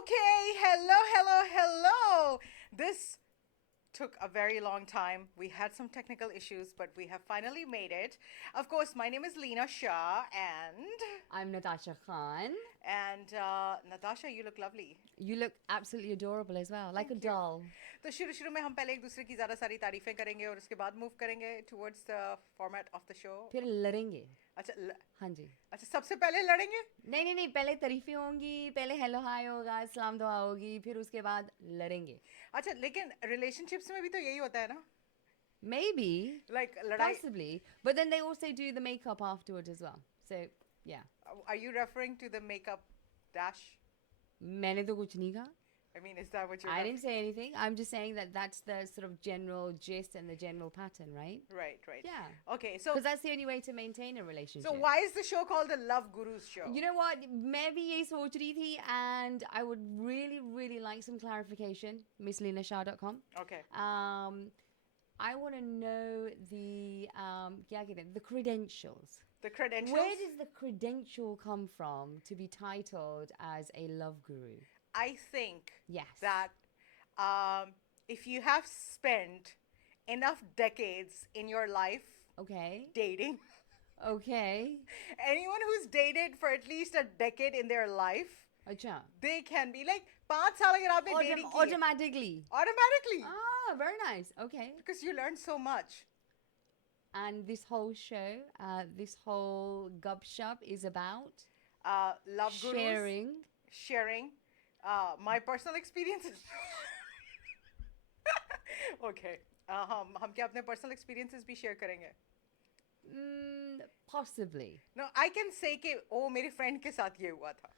Okay, hello. This took a very long time. We had some technical issues, but we have finally made it. Of course, my name is Leena Shah, I'm Natasha Khan. and Natasha, you look lovely. You look absolutely adorable as well, like a Thank you. doll. तो शुरू में हम पहले एक दूसरे की ज़्यादा सारी तारीफें करेंगे और उसके बाद मूव करेंगे towards the format of the show. फिर लड़ेंगे. अच्छा हाँ जी. अच्छा सबसे पहले लड़ेंगे. नहीं, पहले तारीफें होंगी, पहले हेलो हाय होगा, सलाम दुआ होगी, फिर उसके बाद लड़ेंगे. अच्छा लेकिन relationships में भी तो यही होता है ना. Maybe, Like लड़ाई. possibly, but then they also do the makeup afterwards as well. So, yeah. Are you referring to the makeup dash? मैंने तो कुछ नहीं कहा. I mean, is that what you're I didn't say anything. I'm just saying that that's the sort of general gist and the general pattern, right? Right. Yeah. Okay, so Because that's the only way to maintain a relationship. so why is the show called the Love Gurus Show? You know what? मैं भी यही सोच रही थी, and I would really like some clarification. MissLeenaShah.com. Okay. I want to know the क्या कहते हैं, the credentials. The credentials. Where does the credential come from to be titled as a love guru? I think Yes. that if you have spent enough decades in your life Okay. dating, Okay. anyone who's dated for at least a decade in their life, अच्छा. they can be like 5 साल अगर आपने dating की है, Automatically. automatically Ah, very nice. Okay. because you learn so much. And this whole show, this whole gupshup is about Love gurus sharing. my personal experiences. Okay. हम क्या अपने personal experiences भी share करेंगे? Possibly. No, I can say कि ओ मेरी friend के साथ ये हुआ था.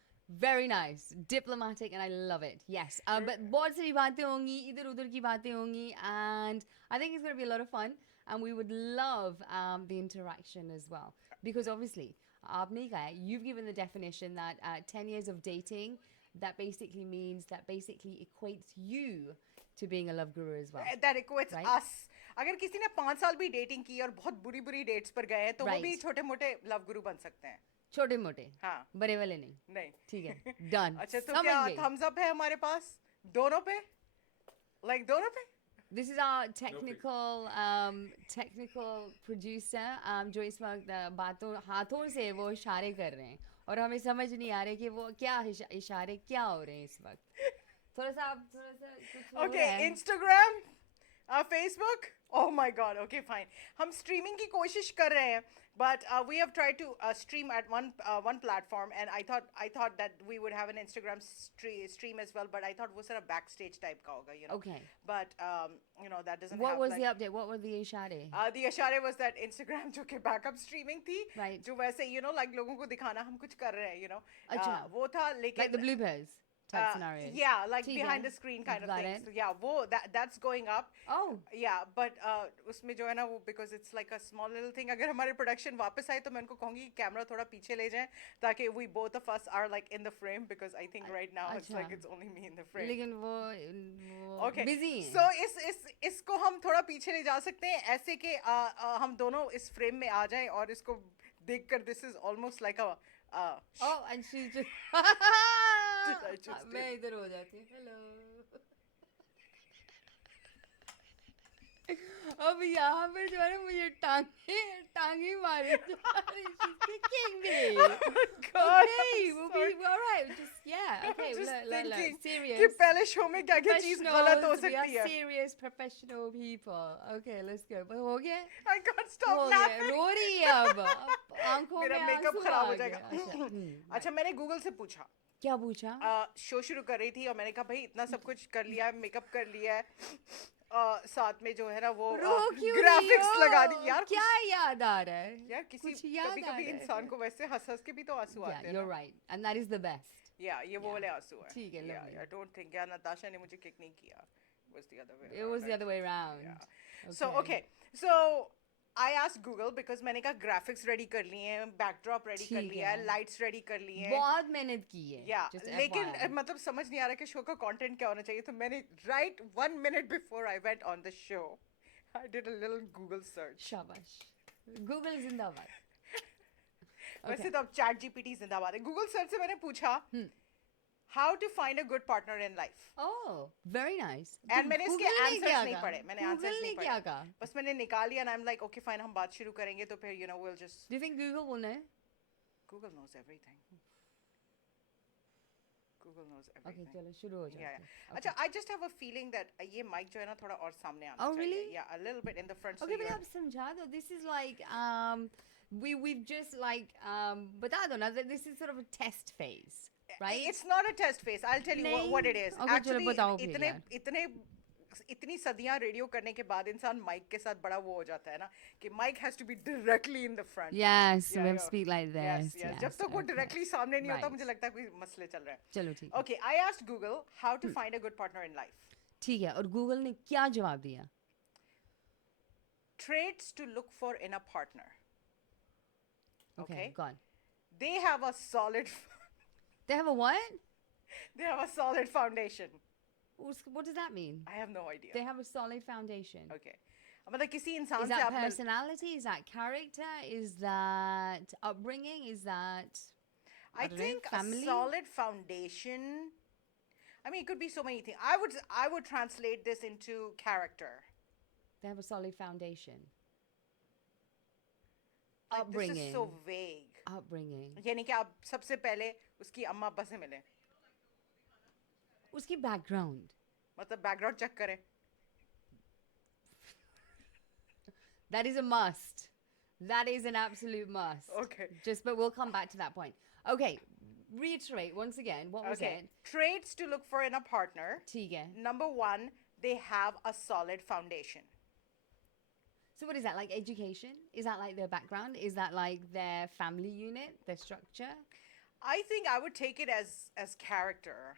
Very nice. Diplomatic, and I love it. Yes. But बहुत सारी बातें होंगी, इधर उधर की बातें होंगी, and I think it's going to be a lot of fun, and we would love the interaction as well. Because obviously, आपने कहा, you've given the definition that 10 years of dating, that basically means, that basically equates you to being a love guru as well. That equates Right? us. अगर किसी ने 5 साल भी dating की और बहुत बुरी dates पर गए हैं तो वो Right. भी छोटे मोटे love guru बन सकते हैं. छोटे मोटे. हाँ. बड़े वाले नहीं. नहीं. ठीक है. Done. अच्छा तो समझ क्या गई. thumbs up है हमारे पास दोनों पे? Like दोनों पे? This is our technical producer जो इस वक्त बातों हाथों से वो इशारे कर रहे हैं और हमें समझ नहीं आ रहे कि वो क्या इशारे क्या हो रहे हैं इस वक्त. थोड़ा सा कुछ हो Okay, रहा है. Instagram, Facebook. Oh my God. Okay, fine. हम streaming की कोशिश कर रहे हैं, but we have tried to stream at one platform, and I thought that we would have an Instagram stream as well, but I thought वो सारा backstage type का होगा, you know. Okay. But that doesn't. What have, was like, the update? What were the इशारे? The इशारे was that Instagram जो कि backup streaming थी, Right. जो वैसे like लोगों को दिखाना हम कुछ कर रहे हैं, अच्छा. वो था लेकिन Like the bloopers type scenario. yeah, like ठीक behind है. the screen kind of Got thing. it. So yeah, that's going up. Oh. Yeah, but उसमें जो है ना वो because it's like a small little thing. अगर हमारे production वापस आए तो मैं उनको कहूँगी कि कैमरा थोड़ा पीछे ले जाएं ताकि we both of us are like in the frame because I think right now it's like अच्छा. it's only me in the frame. लेकिन वो Okay. busy हैं. So इसको हम थोड़ा पीछे ले जा सकते हैं ऐसे कि हम दोनों इस frame में आ जाएं और इसको देखकर this is almost like a Oh, and she's just I just मैं did. इधर हो जाती हूँ. Hello. अब यहाँ पर जो है ना मुझे टांगे मारे जा रही. She's kicking me. God, Okay, I'm we'll sorry. be all right. Just yeah. Okay, Just look, thinking serious. कि पहले शो में क्या क्या चीज गलत हो Professionals, we सकती are है. serious professional people. Okay, let's go. But हो गया? I can't stop हो गया. laughing. रो रही है अब आंखों मेरा में मेकअप आंसू खराब आ हो गया. जाएगा. अच्छा, अच्छा मैंने गूगल से पूछा क्या पूछा? शो शुरू कर रही थी और मैंने कहा भाई इतना सब कुछ कर लिया है मेकअप कर लिया है साथ में जो है ना वो रो क्यों ग्राफिक्स रही हो? लगा दी यार. क्या याद आ रहा है? यार किसी कुछ याद कभी आ कभी रहा है? इंसान को वैसे हंस हंस के भी तो आंसू आते Yeah, हैं you're ना. right. And that is the best. ये वो वाले आंसू है. ठीक है, lovely. I don't think यार नताशा ने मुझे किक नहीं किया. It was the other way. It was the other way around. Yeah. So I asked Google because मैंने कहा graphics ready कर लिए हैं, backdrop ready कर ठीक लिया है, है. lights ready कर लिए हैं. बहुत मेहनत की है. Yeah, Just लेकिन FYI. मतलब समझ नहीं आ रहा कि शो का कंटेंट क्या होना चाहिए तो मैंने right 1 minute before I went on the show I did a little Google search. शाबाश. Google जिंदाबाद. वैसे तो अब चैट जीपीटी जिंदाबाद है. Google search से मैंने पूछा How to find a good partner in life. Oh, very nice. And मैंने इसके Google ने answers क्या नहीं कहा? पढ़े. मैंने Google answers ने नहीं क्या पढ़े. कहा? बस मैंने निकाल लिया and I'm like, okay, fine, हम बात शुरू करेंगे तो फिर, we'll just... Do you think Google will know? Google knows everything. Google knows Okay, everything. चलो शुरू हो Yeah, जाते yeah. हैं. अच्छा, I just have a feeling that ये mic जो है ना थोड़ा और सामने आना Oh, चाहिए. really? Yeah, a little bit in the front. Okay, so but you're... आप समझा दो. This is like we've just like बता दो ना that this is sort of a test phase, right? It's not a test phase. I'll tell you what it is. Okay, चलो Actually, बताओ फिर यार. इतनी सदियां रेडियो करने के बाद इंसान माइक के साथ बड़ा वो हो जाता है ना कि mike has to be directly in the front. Yes, we have to speak like this. Yes. जब तक वो डायरेक्टली सामने नहीं होता Right. मुझे लगता है कोई मसले चल रहे हैं. चलो ठीक. Okay, I asked Google how to find a good partner in life. ठीक है. और Google ने क्या जवाब दिया? Traits to look for in a partner. Okay, go on. They have a solid They have a what? they have a solid foundation. What does that mean? I have no idea. They have a solid foundation. Okay. मतलब किसी इंसान Is से that आप personality? Is that character? Is that upbringing? Is that I don't know, think family? a solid foundation. I mean, it could be so many things. I would translate this into character. They have a solid foundation. Like, Upbringing. This is so vague. Upbringing. यानी कि आप सबसे पहले उसकी अम्मा अब्बा से मिले. उसकी background. मतलब background check करें. That is a must. That is an absolute must. Okay. But we'll come back to that point. Okay. Reiterate once again. What was it? Traits to look for in a partner. ठीक है. Number 1, they have a solid foundation. So what is that, like education? Is that like their background? Is that like their family unit, their structure? I think I would take it as character.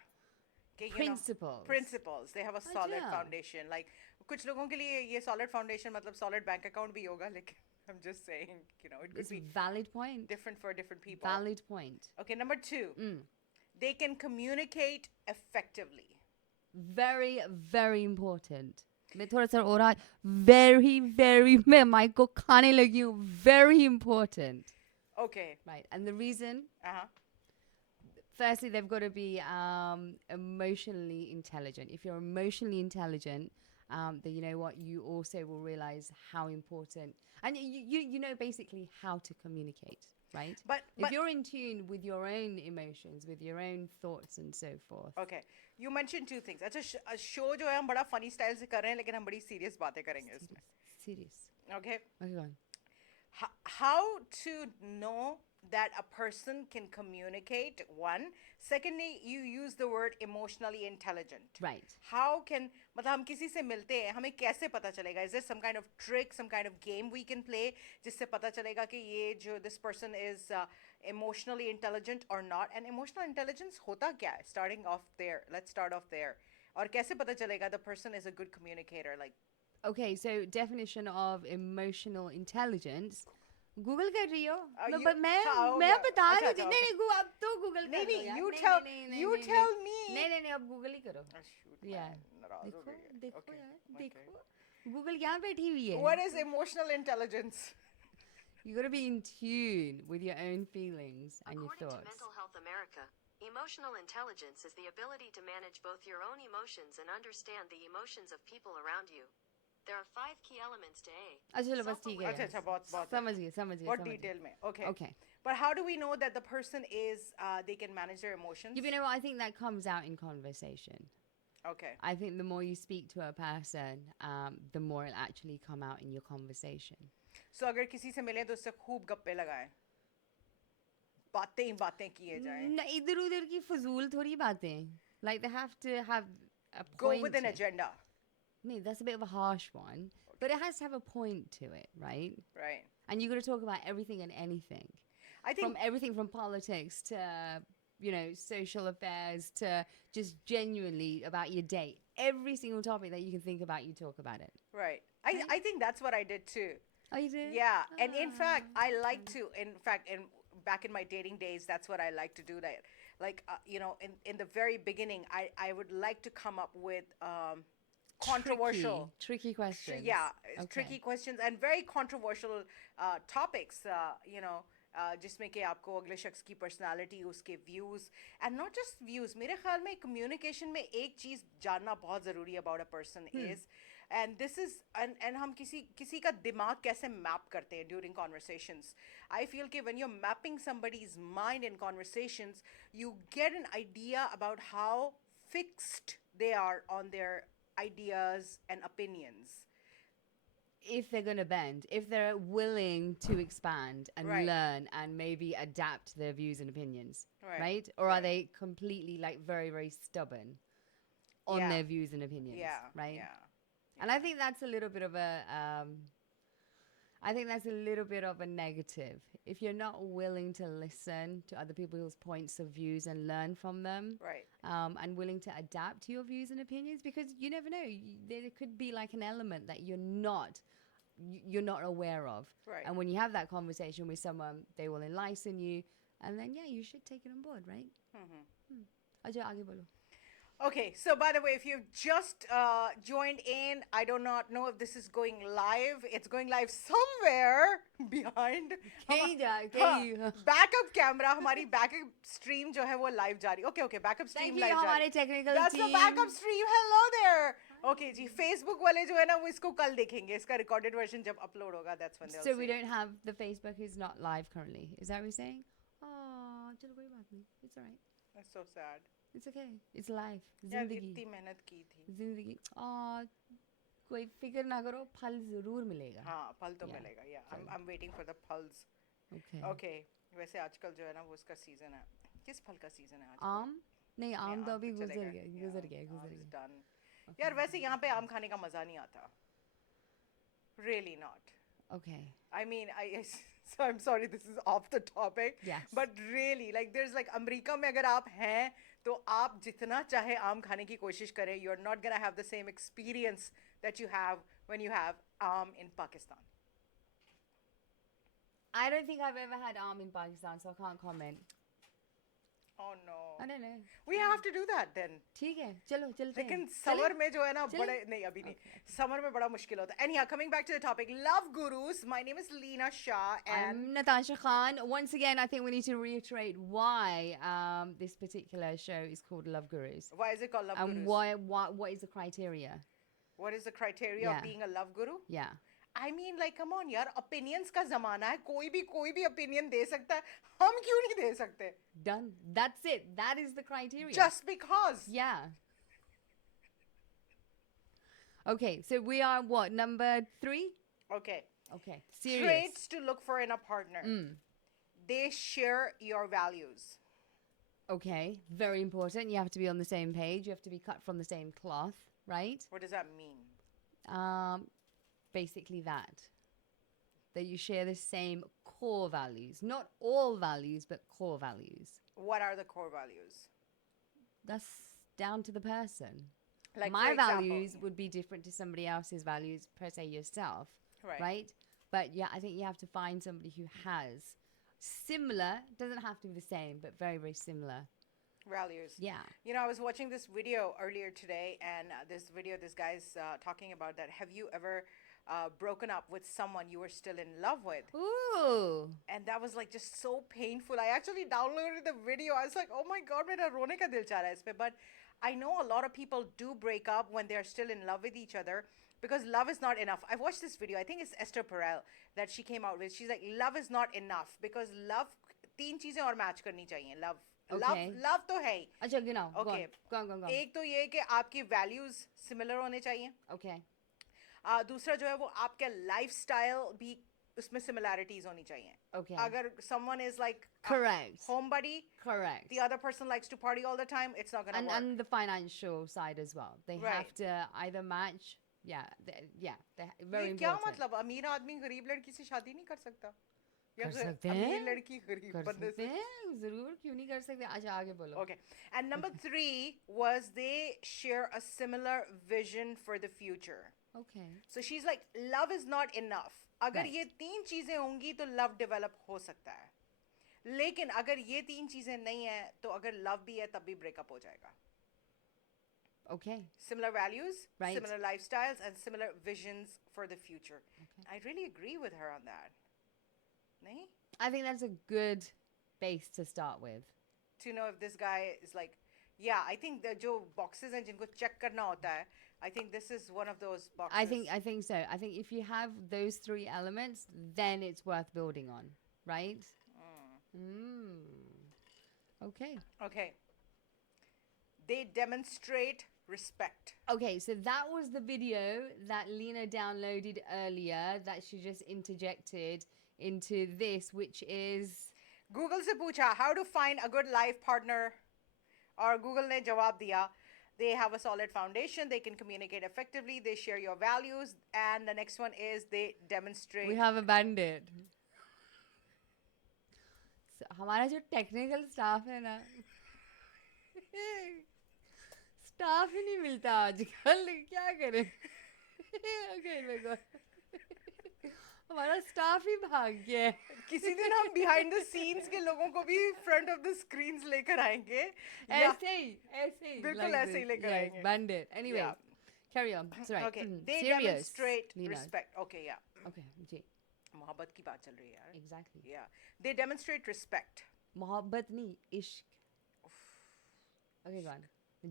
Okay, Principles. Principles. They have a solid अच्छा. foundation. Like कुछ लोगों के लिए ये solid foundation मतलब solid bank account भी होगा, लेकिन I'm just saying, it could It's a be valid point. different for different people. Valid point. Okay, number 2, they can communicate effectively. Very, very important. मैं थोड़ा सा और आज very, very मैं माइक को खाने लगी हूँ. Very important. Okay. Right. And the reason, Uh-huh. firstly, they've got to be emotionally intelligent. If you're emotionally intelligent, then you know what, you also will realize how important, and you know basically how to communicate, right? But if you're in tune with your own emotions, with your own thoughts and so forth. Okay, you mentioned 2 things. अच्छा show जो है हम बड़ा funny style से कर रहे हैं, लेकिन हम बड़ी serious बातें करेंगे इसमें. Serious. Okay. Okay, go on. How to know that a person can communicate? 1. Secondly, you use the word emotionally intelligent. Right. How can मतलब हम किसी से मिलते हैं, हमें कैसे पता चलेगा? Is there some kind of trick, some kind of game we can play जिससे पता चलेगा कि ये जो this person is emotionally intelligent or not? And emotional intelligence होता क्या है? Starting off there. Let's start off there. और कैसे पता चलेगा the person is a good communicator? Like, Okay, so definition of emotional intelligence. Google कर रही हो? No, you- but मैं हाँ, मैं yeah. बता अच्छा, रही अच्छा, हूँ. नहीं नहीं अब तो Google कर नहीं, लो यार. you नहीं, tell नहीं, नहीं, you नहीं, tell नहीं. me. नहीं अब Google ही करो. Shoot, Yeah. man, नाराज हो देखो गई है. देखो Okay, यार okay. देखो. Google यहाँ बैठी हुई है. What is emotional intelligence? You got to be in tune with your own feelings and your According to thoughts. Mental Health America, emotional intelligence is the ability to manage both your own emotions and understand the emotions of people around you. There are 5 key elements to A. अच्छा चलो बस ठीक है. अच्छा बहुत समझ गए. What detail में? Okay. Okay. But how do we know that the person is they can manage their emotions? You know what? I think that comes out in conversation. Okay. I think the more you speak to a person, the more it'll actually come out in your conversation. So अगर किसी से मिले तो उससे खूब गप्पे लगाएं. बातें ही बातें किए जाएं. इधर उधर की फजूल थोड़ी बातें. Like they have to have a point. Go with an agenda. No, that's a bit of a harsh one, but it has to have a point to it, right? Right. And you got to talk about everything and anything. I think From everything from politics to social affairs to just genuinely about your day. Every single topic that you can think about, you talk about it. right. I think that's what I did too. Oh, you did? Yeah, and in fact, I like to. Back in my dating days, that's what I like to do. That, like, in the very beginning, I would like to come up with controversial, tricky questions. yeah, Okay. tricky questions and very controversial topics. जिसमें कि आपको अगले शख्स की personality, उसके views and not just views, मेरे ख्याल में कम्युनिकेशन में एक चीज़ जानना बहुत ज़रूरी about a person is, and this is and हम किसी का दिमाग कैसे मैप करते हैं ड्यूरिंग कॉन्वर्सेशंस. आई फील कि when you are mapping somebody's mind in conversations, you get an idea about how fixed they are on their ideas and opinions. If they're going to bend, if they're willing to expand and Right. learn and maybe adapt their views and opinions, Right. right? Or Right. are they completely like very, very stubborn on Yeah. their views and opinions, Yeah. right? Yeah. And I think that's a little bit of a, I think that's a little bit of a negative. If you're not willing to listen to other people's points of views and learn from them, Right. and willing to adapt to your views and opinions, because you never know, there could be like an element that you're not aware of. Right. And when you have that conversation with someone, they will enlighten you, and then yeah, you should take it on board, right? Aja, aage bolo. Okay, so by the way, if you've just joined in, I do not know if this is going live. It's going live somewhere behind. Backup camera, हमारी backup stream जो है वो live जा रही. Okay, backup stream Thank you live जा हमारे रही. technical That's team. the backup stream. Hello there. Okay ji, Facebook वाले जो है ना वो इसको कल देखेंगे. इसका recorded version जब upload होगा, that's when they'll So see. we don't have, the Facebook is not live currently. Is that what you're saying? Oh, chalo koi baat nahi. It's all right. That's so sad. It's okay. It's life. यार जिंदगी. इतनी मेहनत की थी. जिंदगी. कोई फिक्र ना करो, फल जरूर मिलेगा. हाँ, फल तो Yeah. मिलेगा. Yeah, I'm waiting for the pulse. Okay. Okay, वैसे आजकल जो है ना वो उसका सीजन है. किस फल का सीजन है आजकल? आम? नहीं, आम तो अभी तो गुजर चलेगा. गया. Yeah, गुजर गया. आम's done. यार वैसे यहाँ पे आम खाने का मजा नहीं आता. Really not. Okay. I mean, so I'm sorry, this is off the topic. Yes. But really, like there's like America में अगर आप हैं तो आप जितना चाहे आम खाने की कोशिश करें, you're not gonna have the same experience that you have when you have in Pakistan. I don't think I've ever had आम in Pakistan, so I can't comment. Oh no. I don't know. We have to do that then. ठीक है, चलो चलते हैं. लेकिन summer में जो है ना चलें? बड़े नहीं अभी नहीं समर में बड़ा मुश्किल होता है. Anyhow, coming back to the topic, love gurus. My name is Leena Shah and I'm Natasha Khan. Once again, I think we need to reiterate why this particular show is called Love Gurus. why is it called love And gurus? what is the criteria? What is the criteria Yeah. of being a love guru? Yeah. I mean, like, come on, यार, opinions का जमाना है. कोई भी opinion दे सकता है. हम क्यों नहीं दे सकते? Done. That's it. That is the criteria. Just because. Yeah. Okay, so we are what, number 3? Okay. Okay. Serious. Traits to look for in a partner. They share your values. Okay, very important. You have to be on the same page. You have to be cut from the same cloth, right? What does that mean? Basically that you share the same core values. Not all values, but core values. What are the core values? That's down to the person. Like, My for example, values would be different to somebody else's values, per se yourself. Right. But yeah, I think you have to find somebody who has similar, doesn't have to be the same, but very, very similar. Values. Yeah. You know, I was watching this video earlier today, and this guy's talking about that. Have you ever broken up with someone you were still in love with? Ooh. And that was like just so painful. I actually downloaded the video. I was like, oh my God, मेरा रोने का दिल चाह रहा है इस पे. But I know a lot of people do break up when they're still in love with each other because love is not enough. I watched this video. I think it's Esther Perel that she came out with. She's like, love is not enough because love, तीन चीजें और match करनी चाहिए. Love तो है ही. अच्छा, गिनाओ. Okay. Go on. एक तो ये कि आपकी values similar होने चाहिए. Okay. दूसरा जो है वो आपके lifestyle भी उसमें similarities होनी चाहिए. Okay. अगर someone is like Correct. a homebody, Correct. the other person likes to party all the time, it's not gonna work. And the financial side as well. They Right. have to either match. Yeah. They're very ये क्या important. मतलब अमीर आदमी गरीब लड़की से शादी नहीं कर सकता या कर फिर सकते अमीर हैं लड़की गरीब कर बंदे सकते से हैं जरूर क्यों नहीं कर सकते अच्छा आगे बोलो Okay. And number 3 was they share a similar vision for the future. okay So she's like, love is not enough. अगर Right. ये तीन चीजें होंगी तो love develop हो सकता है. लेकिन अगर ये तीन चीजें नहीं है तो अगर love भी है तब भी breakup हो जाएगा. okay Similar values, Right. similar lifestyles, and similar visions for the future. I really agree with her on that. नहीं? I think that's a good base to start with. to know if this guy is like, yeah, I think the जो boxes हैं जिनको check करना होता है, I think this is one of those boxes. I think so. I think if you have those three elements, then it's worth building on, right? Okay. Okay. They demonstrate respect. Okay, so that was the video that Leena downloaded earlier that she just interjected into this, which is Google से पूछा how to find a good life partner, और Google ने जवाब दिया they have a solid foundation, they can communicate effectively, they share your values, and the next one is they demonstrate. we have a bandit. So, हमारा जो technical staff है ना staff ही नहीं मिलता आजकल क्या करें okay my god हमारा staff ही भाग गया है किसी दिन हम behind the scenes के लोगों को भी front of the screens लेकर आएंगे ऐसे ही बिल्कुल like ऐसे ही this. लेकर Yes, आएंगे. bandit anyway Yeah. carry on sorry Okay, they serious demonstrate Leena. respect. Okay, yeah. okay जी मोहब्बत की बात चल रही है यार. exactly Yeah, they demonstrate respect. मोहब्बत नहीं इश्क okay go on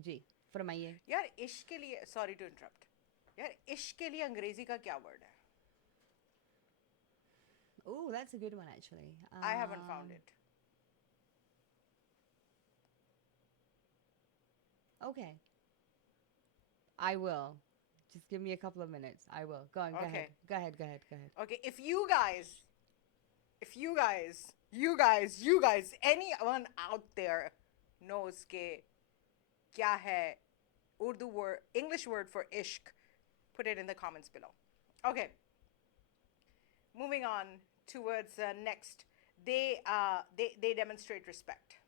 जी फरमाइए यार इश्क के लिए, sorry to interrupt, यार इश्क के लिए अंग्रेजी का क्या word है? oh that's a good one actually I haven't found it. okay I will just give me a couple of minutes I will go on go Okay. ahead Okay, if you guys, anyone out there knows के क्या है Urdu word, English word for ishq, put it in the comments below. Okay. Moving on towards next. They demonstrate respect.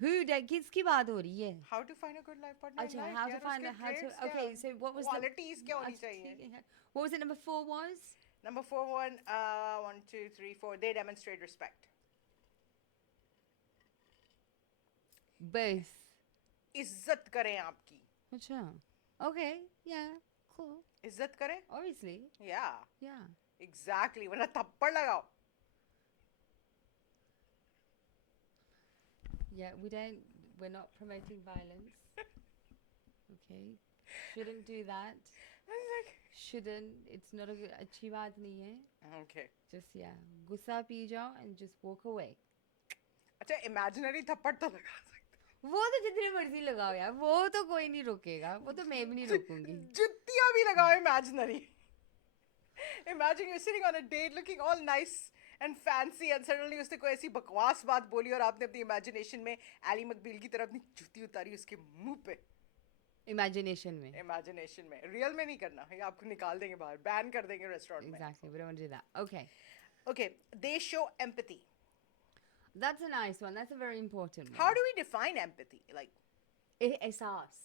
who किसकी बात हो रही है How to find a good life partner? in अच्छा life? how यार, to find उसके how to traits क्या okay हैं? so what was Qualities क्या होनी अच्छा, चाहिए? ठीक है. What was it number 4 was Number 4, 1, 2, 3, 4. They demonstrate respect. both इज्जत करें आपकी. अच्छा okay yeah cool इज्जत करें? obviously Yeah, yeah exactly. वरना थप्पड़ लगाओ. yeah we're not promoting violence okay shouldn't do that shouldn't it's not a good अच्छी बात नहीं है Okay. just yeah गुस्सा पी जाओ and just walk away अच्छा, imaginary थप्पड़ तो लगा सकते. वो तो जितने मर्जी लगाओ यार वो तो कोई नहीं रोकेगा वो तो मैं भी नहीं रोकूंगी जुत्तियां भी लगाओ imaginary. Imagine you're sitting on a date looking all nice and fancy and suddenly उसने कोई ऐसी बकवास बात बोली और आपने अपनी imagination में एली मकबील की तरह अपनी जूती उतारी उसके मुंह पे. imagination में Imagination में, real में नहीं करना. ये आपको निकाल देंगे बाहर, ban कर देंगे restaurant में. exactly we don't want to do that okay Okay, they show empathy. that's a nice one that's a very important one How do we define empathy? Like एहसास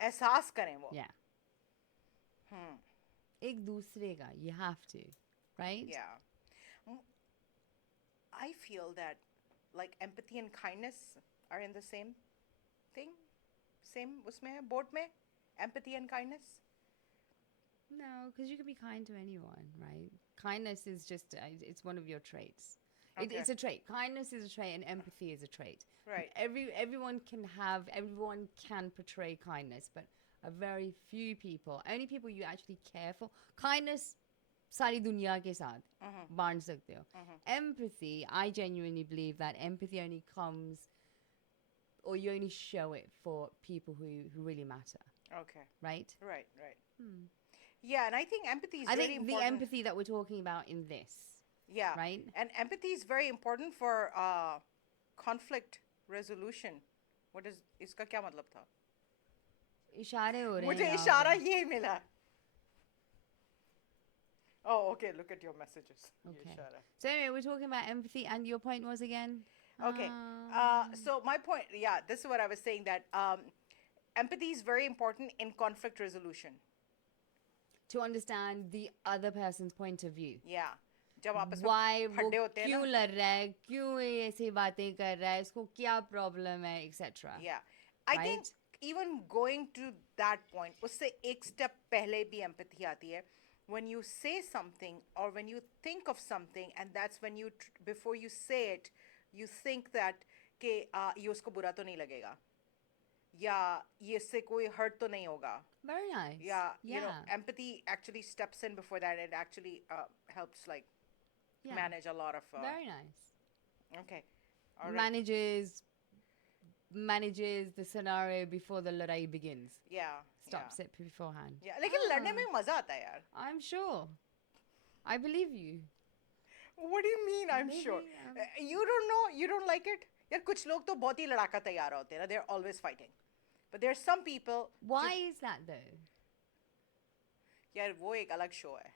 एहसास करें वो. yeah एक दूसरे का you have to right Yeah. I feel that like empathy and kindness are in the same thing. Same उसमें है boat में empathy and kindness. no because you can be kind to anyone right kindness is just it's one of your traits Okay. it's a trait kindness is a trait and empathy is a trait Right. everyone can portray kindness but a very few people only people you actually care for kindness सारी दुनिया के साथ बांट सकते हो empathy I genuinely believe that empathy only comes or you only show it for people who really matter Okay. right Right. Yeah, and I think empathy is I very think important. the empathy that we're talking about in this Yeah. right? And empathy is very important for conflict resolution. What is इसका क्या मतलब था? इशारे हो रहे हैं मुझे यहाँ इशारा पे. ये मिला. Oh, okay. Look at your messages. ये Okay. इशारा. So anyway, we're talking about empathy, and your point was again. Okay. So my point, yeah, this is what I was saying, that empathy is very important in conflict resolution. To understand the other person's point of view. Yeah. जब आपस में Why वो फड्डे होते हैं क्यों ना. लड़ रहा है, क्यों ये ऐसी बातें कर रहा है, इसको क्या problem है, etc. Yeah. I think Right? even going to that point, उससे एक step पहले भी empathy आती है. when you say something or when you think of something, and that's when you before you say it, you think that कि ये उसको बुरा तो नहीं लगेगा, या ये इससे कोई hurt तो नहीं होगा. Very nice. Yeah, you know, Yeah. empathy actually steps in before that. It actually helps like Yeah. manage a lot of. Very nice. Okay, all right. Manages the scenario before the ladai begins. Yeah. Stops it beforehand. Yeah, लेकिन लड़ने में मजा आता है यार. I'm sure. I believe you. What do you mean? I'm Maybe, sure. You don't know. You don't like it. यार कुछ लोग तो बहुत ही लड़ाका तैयार होते हैं ना. They're always fighting. But there's some people. Why is that though? यार वो एक अलग शो है.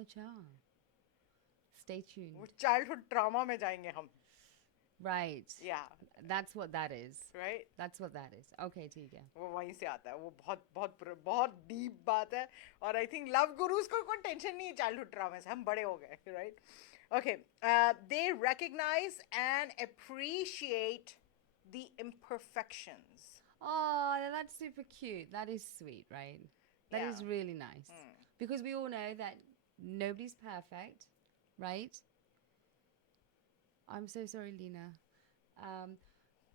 Acha. Stay tuned. वो childhood trauma में जाएंगे हम. Right. Yeah. That's what that is. Right. That's what that is. Okay, ठीक है. वो वहीं से आता है. वो बहुत बहुत बहुत deep बात है. और I think love gurus को कोई tension नहीं है childhood trauma से. हम बड़े हो गए, right? Okay. They recognize and appreciate the imperfections. Oh, that's super cute. That is sweet, right? That is Yeah. really nice. Because we all know that nobody's perfect, right? I'm so sorry, Leena.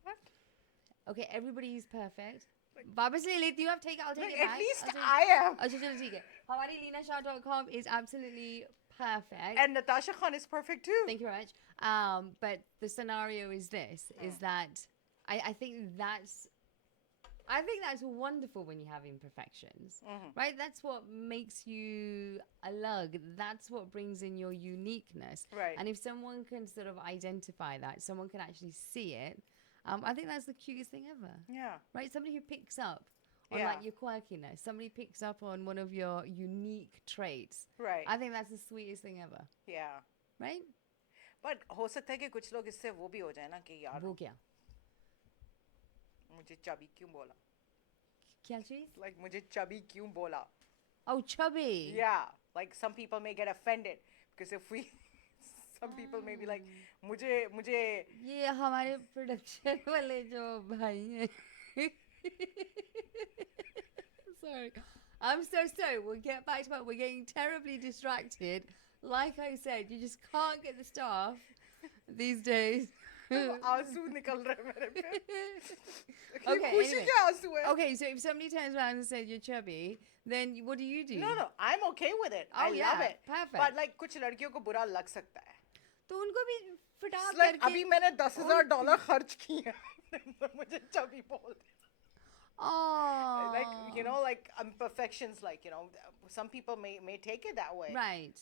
What? Okay, everybody is perfect. वापस ले लेती हूँ. Take it. I'll take Look, it back. at least I'll take I am. अच्छा चलो ठीक है. हमारी leenashah.com is absolutely perfect. And Natasha Khan is perfect too. Thank you very much. But the scenario is this: is that I think that's wonderful when you have imperfections, right? That's what makes you a lug. That's what brings in your uniqueness. Right. And if someone can sort of identify that, someone can actually see it. I think that's the cutest thing ever. Yeah. Right? Somebody who picks up on Yeah. like your quirkiness. Somebody picks up on one of your unique traits. Right. I think that's the sweetest thing ever. Yeah. Right? But हो सकता है कि कुछ लोग इससे वो भी हो जाए ना कि यार वो क्या? मुझे chubby क्यों बोला? क्या चीज? Like मुझे chubby क्यों बोला? Oh, chubby. Yeah. Like some people may get offended because if we some people may be like मुझे ये हमारे प्रोडक्शन वाले जो भाई हैं. Sorry. I'm so sorry. We'll get back to it. We're getting terribly distracted. Like I said, you just can't get the staff these days. आंसू निकल रहे हैं मेरे पे. Okay, खुशी anyway. के आंसू है. Okay, so if somebody turns around and says you're chubby, then what do? No, I'm okay with it. Oh, I yeah, love it. perfect. But like कुछ लड़कियों को बुरा लग सकता है. तो उनको भी फटा It's like करके. अभी मैंने $10,000 खर्च किए हैं. मुझे chubby बोल दे. Oh. Like you know, like imperfections. Like you know, some people may take it that way. Right.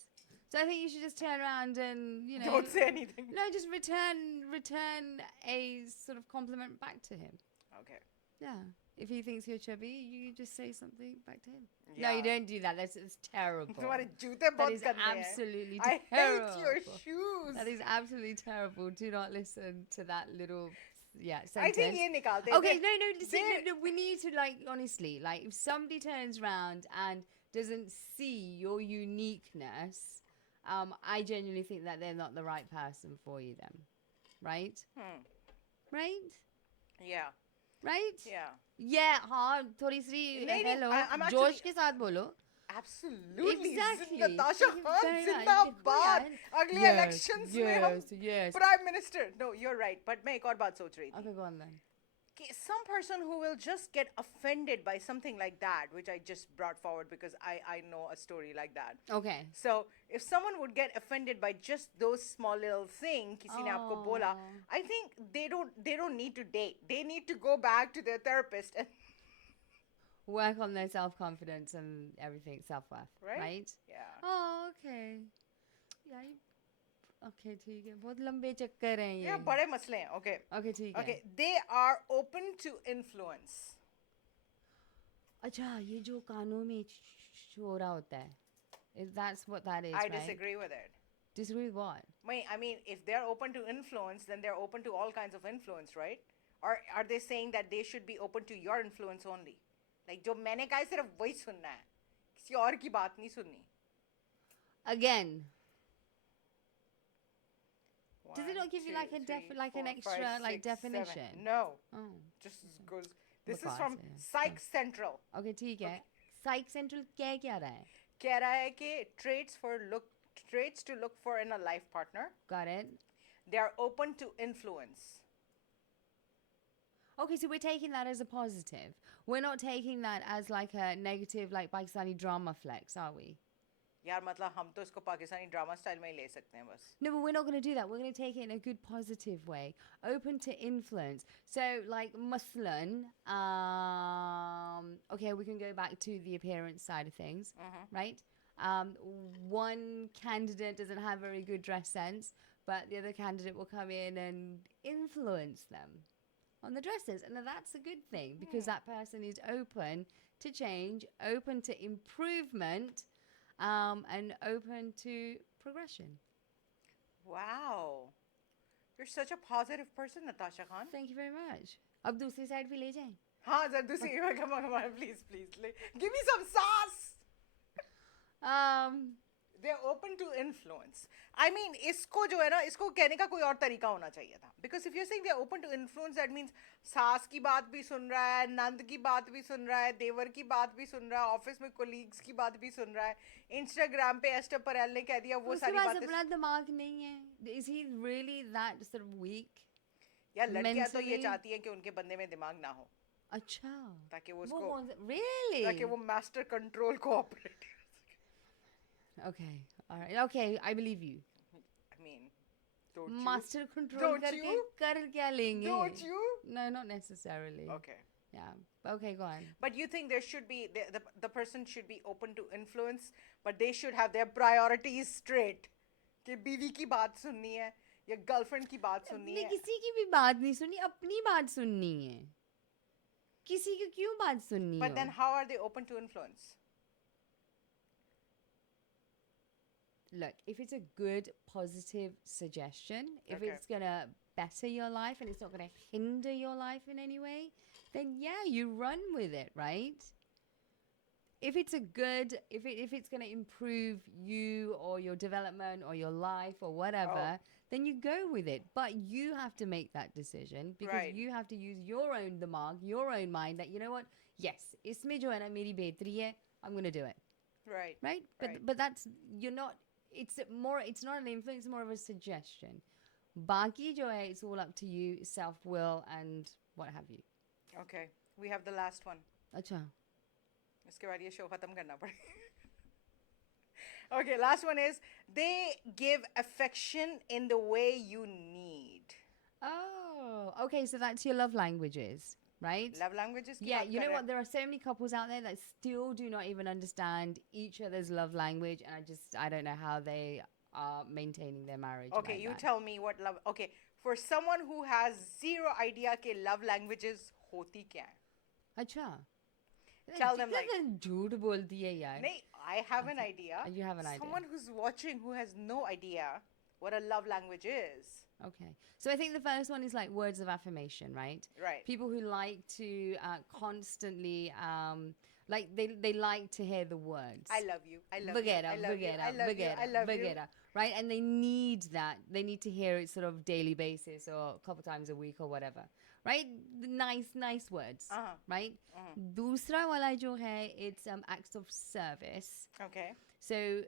So I think you should just turn around and Don't say anything. No, just return a sort of compliment back to him. Okay. Yeah. If he thinks you're chubby, you just say something back to him. No, Yeah. you don't do that. It's terrible. तुम्हारे जूते That बहुत is गंदे हैं. absolutely I terrible. hate your shoes. That is absolutely terrible. Do not listen to that little I sentence. think ये निकालते हैं. Okay, no, see, they- no, we need to, like, honestly, like, if somebody turns around and doesn't see your uniqueness, I genuinely think that they're not the right person for you then. Right? Right? Yeah. Right? Yeah. Yeah, हाँ, थोड़ी सी नहीं, hello, I'm actually- जोश के साथ बोलो. Absolutely. Exactly. Natasha Thank you Khan, very much. जिंदाबाद. Yeah. अगले Yes, elections में हम yes. Prime Minister. No, you're right. But मैं एक और बात सोच रही थी. Okay, go on then. कि some person who will just get offended by something like that, which I just brought forward because I know a story like that. Okay. So if someone would get offended by just those small little thing, किसी ने आपको बोला, I think they don't need to date. They need to go back to their therapist and Work on their self-confidence and everything, self-worth. Right? Right? yeah. Oh, okay. Yeah. Okay, ठीक है. बहुत लंबे चक्कर हैं ये. Yeah, बड़े मसले हैं. Okay. Okay, ठीक है. Okay, they are open to influence. अच्छा, ये जो कानों में हो रहा होता है. That's what that is, I right? disagree with it. Disagree with what? I mean, if they're open to influence, then they're open to all kinds of influence, right? Or are they saying that they should be open to your influence only? Like, जो मैंने कहा है सिर्फ वही सुनना है. किसी और की बात नहीं सुननी. Again. Does it One, not give you two, like a three, like an four, extra five, like 6, 7. definition? No, Oh. just goes. This is Because, from yeah. Psych Central. Okay, ठीक है. Psych Central क्या रहा है? कह रहा है कि traits to look for in a life partner. Got it. They are open to influence. Okay, so we're taking that as a positive. We're not taking that as like a negative, like Pakistani drama flex, are we? यार मतलब हम तो इसको Pakistani drama style में ही ले सकते हैं बस. No, but we're not going to do that. We're going to take it in a good, positive way. Open to influence. So, like, Muslim, okay, we can go back to the appearance side of things, right? One candidate doesn't have very good dress sense, but the other candidate will come in and influence them on the dresses. And that's a good thing because that person is open to change, open to improvement, and open to progression. Wow. You're such a positive person, Natasha Khan. Thank you very much. अब दूसरी side भी ले जाएं. हाँ sir दूसरी come on, please. Give me some sauce. They're open to influence. I mean, इसको जो है ना, इसको कहने का कोई और तरीका होना चाहिए था. Because if you're saying they're open to influence, that means सास की बात भी सुन रहा है, नंद की बात भी सुन रहा है, देवर की बात भी सुन रहा है, ऑफिस में कोलीग्स की बात भी सुन रहा है, इंस्टाग्राम पे एस्टर परेल ने कह दिया वो सारी बातें. अपना दिमाग नहीं है. Is he really that sort of weak? यार लड़कियां तो ये चाहती हैं कि उनके बंदे में दिमाग ना हो. अच्छा. ताकि वो उसको really? ताकि वो मास्टर कंट्रोल को operate. Okay, all right. Okay, I believe you. I mean, don't Master you? control Don't करके you? कर क्या लेंगे? Don't you? No, not necessarily. Okay. Yeah. Okay, go on. But you think there should be the person should be open to influence, but they should have their priorities straight. कि बीवी की बात सुननी है या गर्लफ्रेंड की बात सुननी अपनी है. किसी की भी बात नहीं सुननी, अपनी बात सुननी है. किसी की क्यों बात सुननी But हो? then how are they open to influence? Look, if it's a good, positive suggestion, if Okay. it's going to better your life and it's not going to hinder your life in any way, then yeah, you run with it, right? If it's a good, if it's going to improve you or your development or your life or whatever, then you go with it. But you have to make that decision because Right. you have to use your own dimag, your own mind that, you know what? Yes, isme jo hai na meri behtri hai, I'm going to do it. Right. Right? But that's, you're not, it's not an influence, it's more of a suggestion. Baki jo hai, it's all up to you, self-will and what have you. Okay. We have the last one. Acha. इसके बाद ये show खत्म करना पड़ेगा. Okay, last one is they give affection in the way you need. Oh, okay, so that's your love languages, right? Love languages की Yeah, बात you कर know रहे what? हैं. There are so many couples out there that still do not even understand each other's love language, and I don't know how they are maintaining their marriage. Okay, like you that. tell me what love. Okay, for someone who has zero idea के love languages होती क्या है? अच्छा. Tell them like. झूठ बोलती है यार. नहीं, I have an idea. You have an idea. Someone who's watching who has no idea what a love language is. Okay. So I think the first one is like words of affirmation, right? Right. People who like to constantly, like they like to hear the words. I love you. I love you. Vagera, I love you. vagera, I love you. vagera, I love you. vagera, right? And they need that. They need to hear it sort of daily basis or a couple times a week or whatever, right? The nice words, right? Dusra wala jo hai, it's acts of service. Okay. So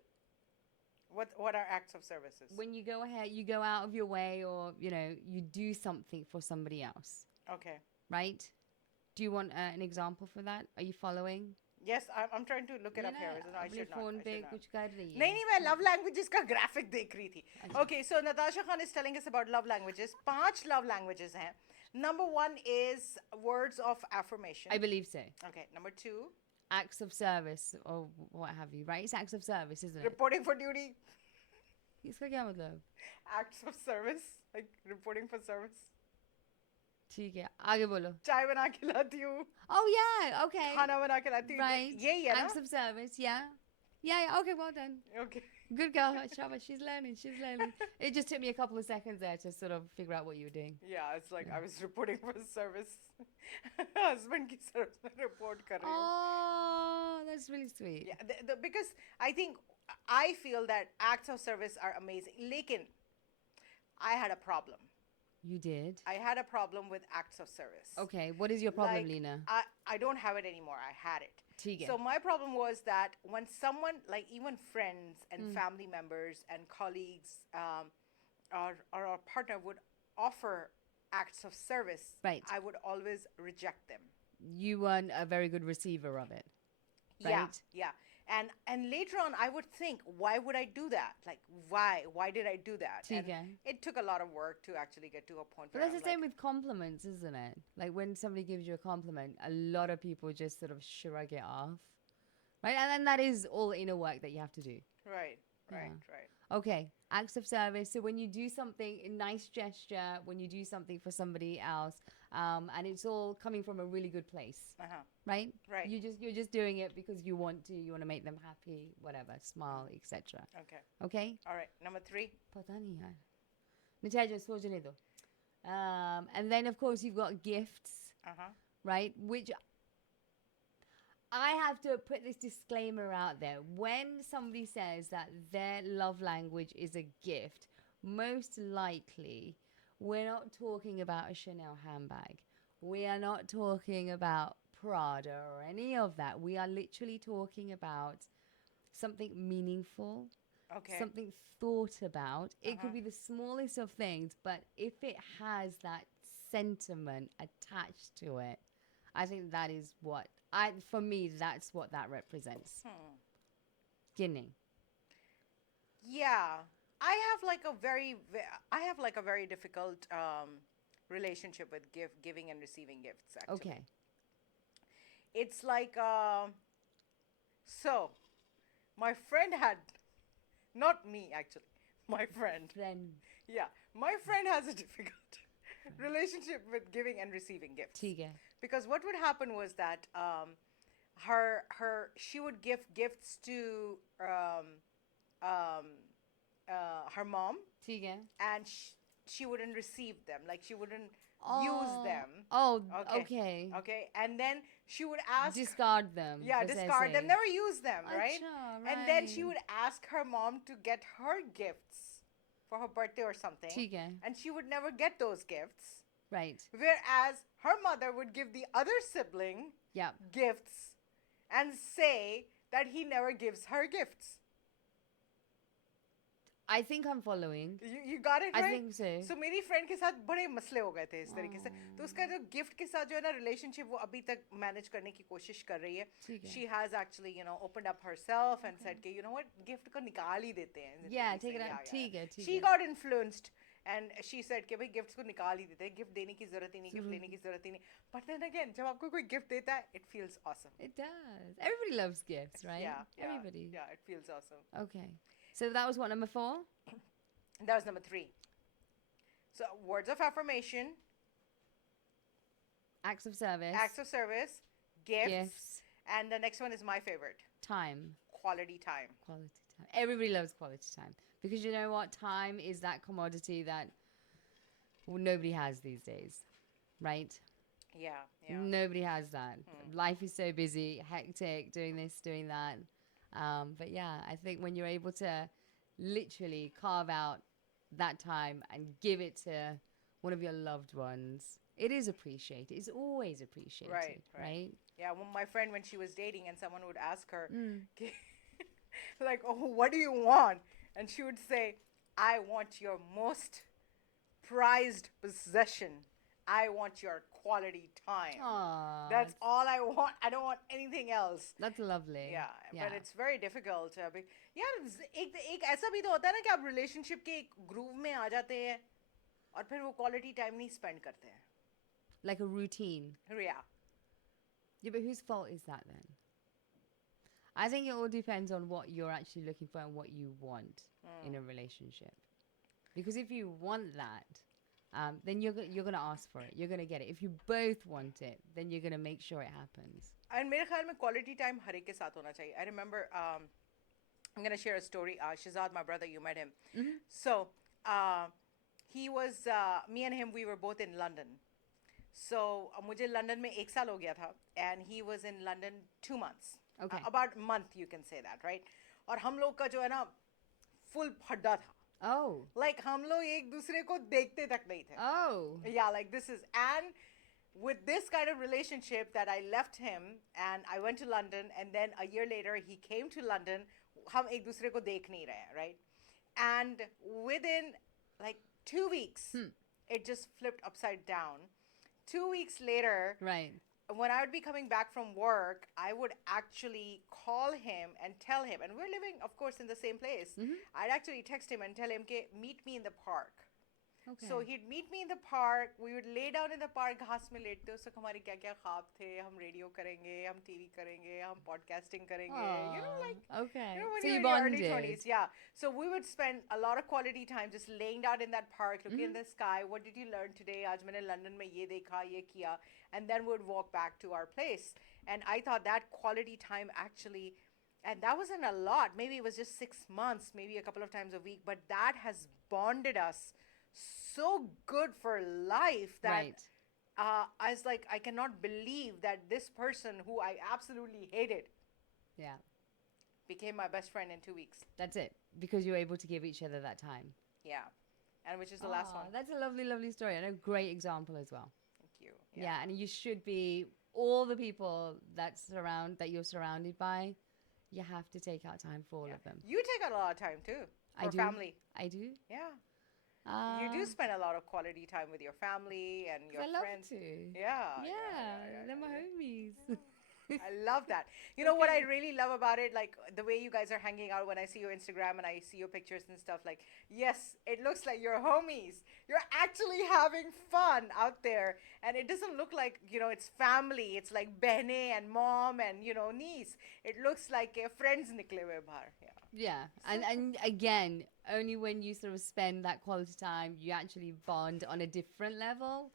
What are acts of services? when you go ahead, you go out of your way, or you do something for somebody else, Okay. right? Do you want an example for that? Are you following? Yes, I'm trying to look it up here. No, I अपने should not. phone I पे should not. कुछ कर रही है. नहीं मैं love languages का graphic देख रही थी. Okay, so Natasha Khan is telling us about love languages. 5 love languages हैं. Number 1 is words of affirmation. I believe so. Okay, number 2, Acts of service or what have you, right? It's acts of service, isn't it? reporting for duty. इसका क्या मतलब? Acts of service, like reporting for service. ठीक है, आगे बोलो. चाय बना के लाती हूँ. Oh yeah, okay. खाना बना के लाती हूँ. Right. यही है ना? Acts of service, yeah. Yeah, okay, well done. Okay. Good girl, Shaba, she's learning. It just took me a couple of seconds there to sort of figure out what you were doing. Yeah, it's like I was reporting for service. Husband की service में report कर रही हूँ. Oh, that's really sweet. Yeah, because I feel that acts of service are amazing. लेकिन I had a problem. You did. I had a problem with acts of service. Okay, what is your problem, Like, Leena? I don't have it anymore. I had it. ठीक है. So my problem was that when someone, like even friends and family members and colleagues, or our partner would offer acts of service, Right. I would always reject them. You weren't a very good receiver of it, Yeah, right? yeah. And later on, I would think, why would I do that? Like, why? Why did I do that? ठीक And है. it took a lot of work to actually get to a point But where that's I'm the same like, with compliments, isn't it? Like when somebody gives you a compliment, a lot of people just sort of shrug it off, right? And then that is all inner work that you have to do. right, right, Yeah. right. Okay, acts of service. So when you do something, a nice gesture, when you do something for somebody else, and it's all coming from a really good place, Uh-huh. right? Right. You're just doing it because you want to make them happy, whatever, smile, etc. Okay. Okay? All right. Number 3. पता नहीं यार. Natalia, सोचने दो. And then of course you've got gifts, Uh-huh. right? Which I have to put this disclaimer out there. When somebody says that their love language is a gift, most likely we're not talking about a Chanel handbag. We are not talking about Prada or any of that. We are literally talking about something meaningful, Okay. something thought about. It could be the smallest of things, but if it has that sentiment attached to it, I think that is what for me, that's what that represents. Guinea. Yeah. I have like a very difficult relationship with giving and receiving gifts, actually. Okay. It's like so my friend had, not me actually, my friend. Then, Yeah, my friend has a difficult relationship with giving and receiving gifts. ठीक है. Because what would happen was that she would give gifts to her mom, ठीक है. and she wouldn't receive them, like she wouldn't use them. Oh, okay. Okay, and then she would ask, Discard them. yeah, बस discard them, ऐसे. never use them, right? अच्छा, And then she right. would ask her mom to get her gifts for her birthday or something, ठीक है. and she would never get those gifts. Right. Whereas her mother would give the other sibling Yeah. gifts and say that he never gives her gifts. I think I'm following. You got it I right? think so. So मेरी friend के साथ बड़े मसले हो गए थे इस तरीके से. तो उसका जो gift के साथ जो है ना relationship वो अभी तक manage करने की कोशिश कर रही है. ठीक है. She has actually, opened up herself and said कि you know what, gift को निकाल ही देते हैं. Yeah, जिंदगी take it से. out. ठीक है, ठीक She है. got influenced. And she said कि भाई gifts को निकाल ही देते हैं, gift देने की जरूरत ही नहीं, gift लेने की जरूरत ही नहीं. But then again, जब आपको कोई gift देता है, it feels awesome. It does. Everybody loves gifts, right? Yeah, Everybody. Yeah, it feels awesome. Okay. So that was what, number 4? That was number 3. So words of affirmation, Acts of service. acts of service, gifts, Gifts. and the next one is my favorite, Time. quality time. Quality time. Everybody loves quality time. Because you know what? Time is that commodity that nobody has these days. Right? Yeah, yeah. Nobody has that. Life is so busy, hectic, doing this, doing that. But yeah, I think when you're able to literally carve out that time and give it to one of your loved ones, it is appreciated. It's always appreciated, Right, right. right? Yeah, my friend, when she was dating and someone would ask her, like, oh, what do you want? And she would say, I want your most prized possession. I want your quality time. Aww, That's all I want. I don't want anything else. that's lovely. Yeah, but it's very difficult. यार एक ऐसा भी तो होता है ना कि आप relationship के एक groove में आ जाते हैं और फिर वो quality time नहीं spend करते हैं. Like a routine. Yeah. Yeah, but whose fault is that then? I think it all depends on what you're actually looking for and what you want in a relationship. Because if you want that, then you're going to ask for it. You're going to get it. If you both want it, then you're going to make sure it happens. And मेरे ख्याल में quality time हर एक के साथ होना चाहिए. I remember, I'm going to share a story. Shazad, my brother, you met him. So, he was, me and him, we were both in London. So, मुझे London में 1 साल हो गया था. And he was in London 2 months. Okay. About a month, you can say that, right? और हम लोग का जो है ना, full फड्डा था. Oh. Like हम लोग एक दूसरे को देखते तक नहीं थे. Oh. Yeah, like this is, and with this kind of relationship that I left him and I went to London, and then a year later he came to London. हम एक दूसरे को देख नहीं रहे हैं, right? And within like 2 weeks, it just flipped upside down. 2 weeks later, Right. when I would be coming back from work, I would actually call him and tell him, and we're living, of course, in the same place. I'd actually text him and tell him, "Okay, meet me in the park." Okay. So he'd meet me in the park. We would lay down in the park, घास में लेटते उस वक्त हमारे क्या क्या ख्वाब थे. हम रेडियो करेंगे, हम टीवी करेंगे, हम podcasting करेंगे. You know, like Okay. when So you're you in your early bonded. 20s, yeah. So we would spend a lot of quality time just laying down in that park, looking in the sky. What did you learn today? आज मैंने London में ये देखा, ये किया, and then we'd walk back to our place. And I thought that quality time actually, and that wasn't a lot. Maybe it was just 6 months, maybe a couple of times a week, but that has bonded us so good for life that Right. I was like, I cannot believe that this person who I absolutely hated Yeah. became my best friend in 2 weeks. That's it. Because you were able to give each other that time. Yeah. And which is the last Aw, one. That's a lovely, lovely story and a great example as well. Thank you. Yeah. And you should be all the people that you're surrounded by. You have to take out time for all of them. You take a lot of time too I for do. family. I do. Yeah. You do spend a lot of quality time with your family and your I love friends. to. Yeah. Yeah, they're my homies. I love that. You know what I really love about it? Like the way you guys are hanging out when I see your Instagram and I see your pictures and stuff. Like, yes, it looks like you're homies. You're actually having fun out there. And it doesn't look like, it's family. It's like behne and mom and, niece. It looks like friends nikle hue bahar. Yeah. Yeah, and again, only when you sort of spend that quality time, you actually bond on a different level.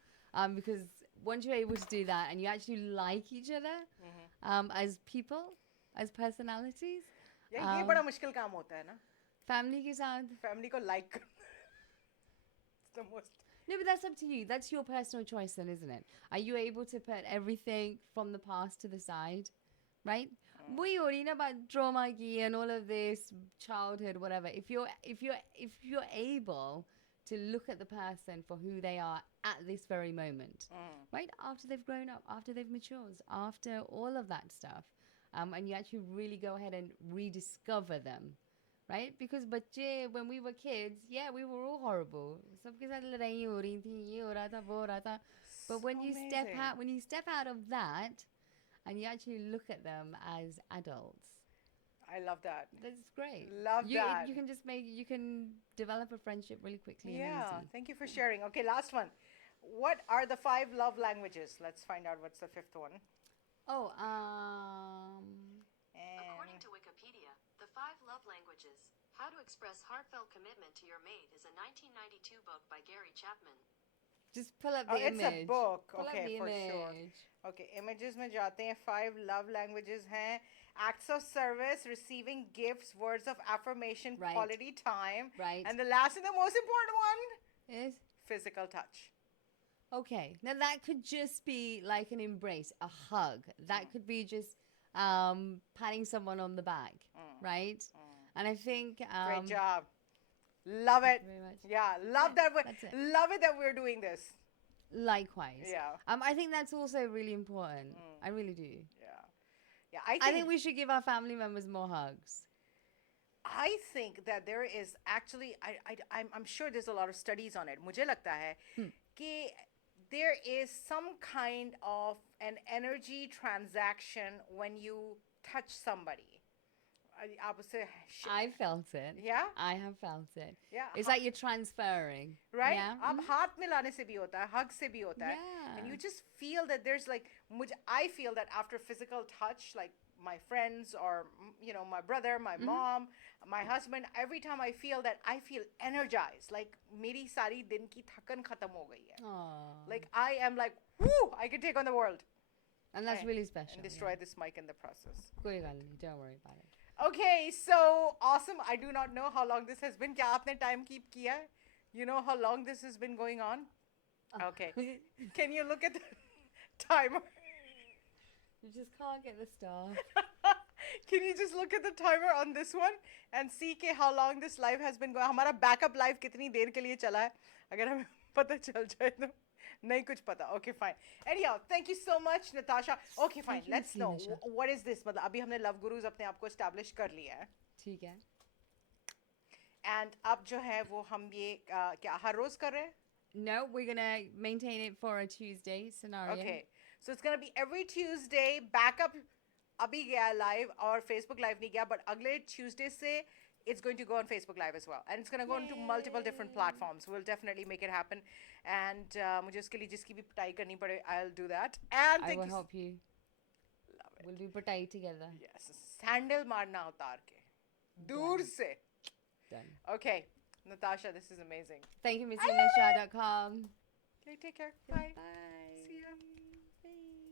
Because once you're able to do that, and you actually like each other, as people, as personalities, Yeah, ये बड़ा मुश्किल काम होता है ना. family के साथ. Family को like करना. It's the most. No, but that's up to you. That's your personal choice, then, isn't it? Are you able to put everything from the past to the side, right? We already know about trauma and all of this childhood, whatever. If you're able to look at the person for who they are at this very moment, right after they've grown up, after they've matured, after all of that stuff, and you actually really go ahead and rediscover them, right? Because when we were kids, yeah, we were all horrible. सबके साथ लड़ाई हो रही थी, ये हो रहा था, वो हो रहा था. But when you step out of that, and you actually look at them as adults. I love that. That's great. Love that. You can develop a friendship really quickly and easy. Thank you for sharing. Okay, last one. What are the 5 love languages? Let's find out what's the 5th one. Oh, According to Wikipedia, the 5 love languages, How to Express Heartfelt Commitment to Your Mate is a 1992 book by Gary Chapman. just pull up the image. It's a book. Pull Okay, up the for image. sure. Okay, images में जाते हैं. 5 love languages हैं. Acts of service, receiving gifts, words of affirmation, Right. quality time. Right. And the last and the most important one, Is physical touch. okay. Now that could just be like an embrace, a hug. That could be just patting someone on the back, right? And I think Great job. Love it. you very much. Yeah, love that. that's it. Love it that we're doing this. Likewise. Yeah. I think that's also really important. I really do. Yeah, I think we should give our family members more hugs. I think that there is actually, I'm sure there's a lot of studies on it. मुझे लगता है कि there is some kind of an energy transaction when you touch somebody. आप उसे I felt it. Yeah? I have felt it. Yeah. It's like you're transferring. Right? Yeah. आप हाथ मिलाने से भी होता है, hug से भी होता है. Yeah. And you just feel that there's like, I feel that after physical touch, like my friends or, my brother, my mom, my husband, every time I feel that, I feel energized. Like, मेरी सारी दिन की थकन खत्म हो गई है. Aw. Like, I am like, whoo, I can take on the world. And that's really special. And destroy this mic in the process. कोई गल नहीं, don't worry about it. Okay, so awesome. I do not know how long this has been. क्या आपने time keep किया है? You know how long this has been going on? Okay. Can you look at the timer? You just can't get the stuff. Can you just look at the timer on this one and see के how long this live has been going? हमारा backup live कितनी देर के लिए चला है? अगर हमें पता चल जाए तो नहीं कुछ पता. Okay, fine. Anyhow, thank you so much, Natasha. Okay, fine. Thank you, Let's Miss know Leena Shah. what is this? मतलब अभी हमने love gurus अपने आप को establish कर लिया है. ठीक है. And अब जो है वो हम ये क्या हर रोज कर रहे हैं? No, we're gonna maintain it for a Tuesday scenario. Okay. So it's gonna be every Tuesday. Backup अभी गया live और Facebook live नहीं गया, but अगले Tuesday से it's going to go on Facebook live as well, and it's gonna go into multiple different platforms. We'll definitely make it happen, and मुझे उसके लिए जिसकी भी पिटाई करनी पड़े, I'll do that. And I thank will you. help you. Love it. We'll do patai together. Yes, sandal मारना उतार के, दूर से. Done. Okay, Natasha, this is amazing. Thank you, Miss LeenaShah.com. Okay, take care. Bye. Bye. See ya. Bye.